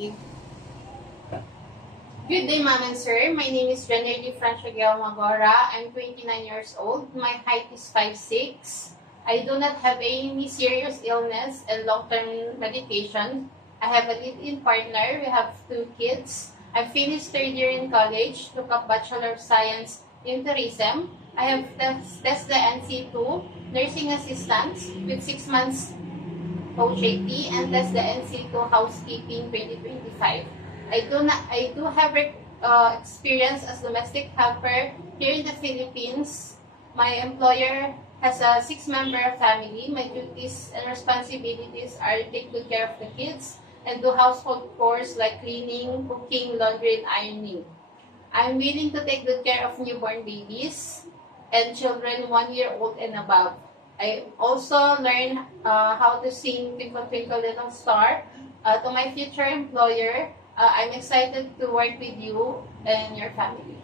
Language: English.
Good day, ma'am and sir. My name is Jenny Franchagel Magora. I'm 29 years old. My height is 5'6". I do not have any serious illness and long-term medication. I have a live-in partner. We have 2 kids. I finished 3rd year in college, took up Bachelor of Science in Tourism. I have tested the NC2 Nursing Assistant with 6 months OJT and test the NC2 Housekeeping 2025. I do have experience as domestic helper here in the Philippines. My employer has a 6-member family. My duties and responsibilities are to take good care of the kids and do household chores like cleaning, cooking, laundry, and ironing. I'm willing to take good care of newborn babies and children 1 year old and above. I also learned how to sing Twinkle Twinkle Little Star. To my future employer, I'm excited to work with you and your family.